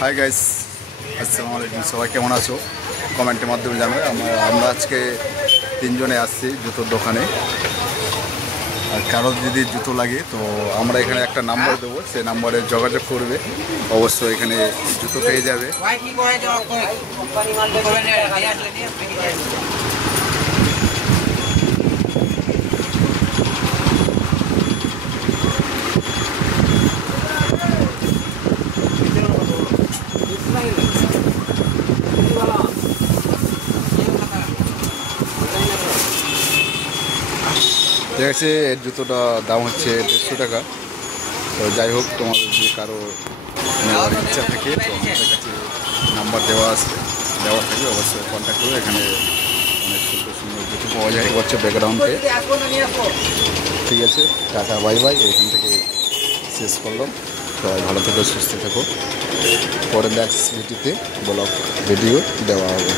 Hi guys, আসসালামু আলাইকুম। সবাই কেমন আছো? কমেন্টের মাধ্যমে জানাবে। আমরা আজকে তিনজনে আসছি জুতোর দোকানে। আর কারো যদি জুতো লাগে তো আমরা এখানে একটা নাম্বার দেবো, সেই নাম্বারে যোগাযোগ করবে। অবশ্যই এখানে জুতো পেয়ে যাবে। ঠিক আছে, এর জুতোটা দাম হচ্ছে 150 টাকা। তো যাই হোক, তোমাদের যদি কারো নেওয়ার ইচ্ছা থাকে তো আমাদের কাছে নাম্বার দেওয়া থাকবে, অবশ্যই কন্ট্যাক্ট করবে। এখানে অনেক সুন্দর সুন্দর জুতো পাওয়া যায়। হচ্ছে ব্যাকগ্রাউন্ডে। ঠিক আছে, টাটা বাই বাই। এখান থেকে শেষ করলাম। সবাই ভালো থেকো, সুস্থ থেকো। পরে নেক্সট ভিডিওতে ব্লগ ভিডিও দেওয়া হবে।